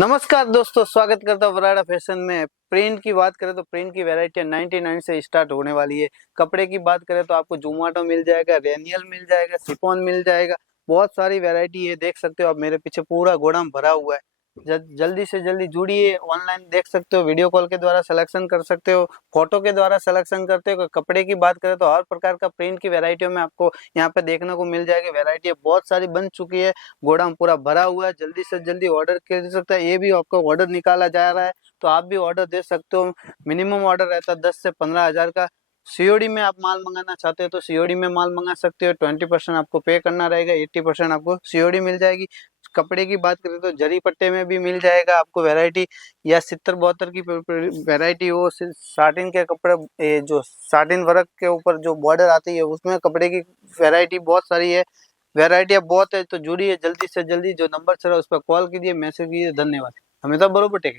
नमस्कार दोस्तों, स्वागत करता हूँ वराड़ा फैशन में। प्रिंट की बात करें तो प्रिंट की वैरायटी 99 से स्टार्ट होने वाली है। कपड़े की बात करें तो आपको जुमाटो मिल जाएगा, रेनियल मिल जाएगा, शिफॉन मिल जाएगा। बहुत सारी वैरायटी है, देख सकते हो आप मेरे पीछे पूरा गोदाम भरा हुआ है। जल्दी से जल्दी जुड़िए। ऑनलाइन देख सकते हो, वीडियो कॉल के द्वारा सिलेक्शन कर सकते हो, फोटो के द्वारा सिलेक्शन करते हो। कपड़े की बात करें तो हर प्रकार का प्रिंट की वैरायटियों में आपको यहाँ पे देखने को मिल जाएगी। वैरायटी बहुत सारी बन चुकी है, गोदाम पूरा भरा हुआ है। जल्दी से जल्दी ऑर्डर कर सकता है। ये भी आपको ऑर्डर निकाला जा रहा है, तो आप भी ऑर्डर दे सकते हो। मिनिमम ऑर्डर रहता है 10 से 15 हज़ार का। सीओडी में आप माल मंगाना चाहते हो तो सीओडी में माल मंगा सकते हो। 20% आपको पे करना रहेगा, 80% आपको सीओडी मिल जाएगी। कपड़े की बात करें तो जरी पट्टे में भी मिल जाएगा आपको वैरायटी, या 70-72 की वैरायटी हो। साटिन के कपड़े, जो साटिन वर्क के ऊपर जो बॉर्डर आती है उसमें कपड़े की वैरायटी बहुत सारी है। वैरायटी अब बहुत है, तो जुड़िए जल्दी से जल्दी। जो नंबर चल रहा है उस पर कॉल कीजिए, मैसेज कीजिए। धन्यवाद। हमेशा बरोबर टेक।